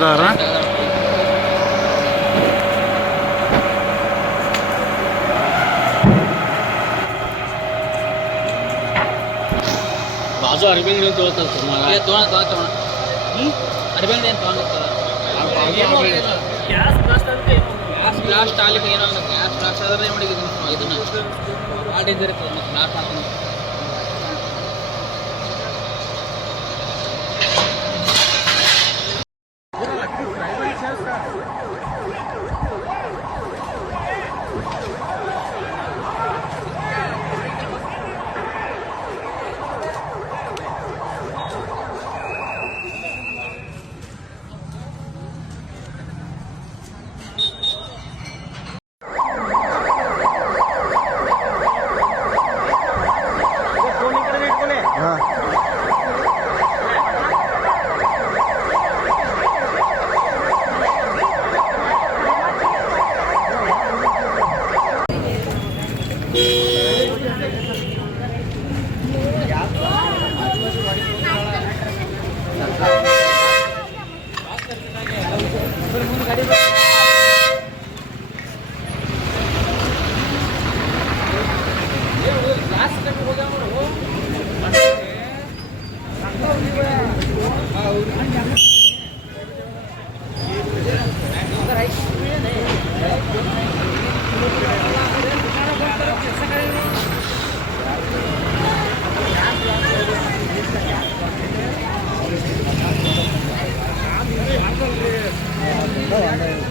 ಮಾಡ್ದವ್ರ? ಬಾಜು ಹ್ಞೂ ಅರ್ಬೇಂಡಿ ಏನು ತೊಗೊಂಡಿರ್ತಾರ ಗ್ಯಾಸ್ ಬ್ಲಾಸ್ಟ್ ಆಗ್ಲಿಕ್ಕೆ ಏನೋ ಗ್ಯಾಸ್ ಬ್ಲಾಸ್ಟ್ ಆದ್ರೆ ಮಾಡಿದ್ದೀನಿ ಇದನ್ನ ಭಾಳ ಡೇಂಜರ್ ಇರ್ತದೆ ಬ್ಲಾಸ್ಟ್ ಮಾಡ್ಕೊಂಡು 나이가 있? Todo el mundo, yang.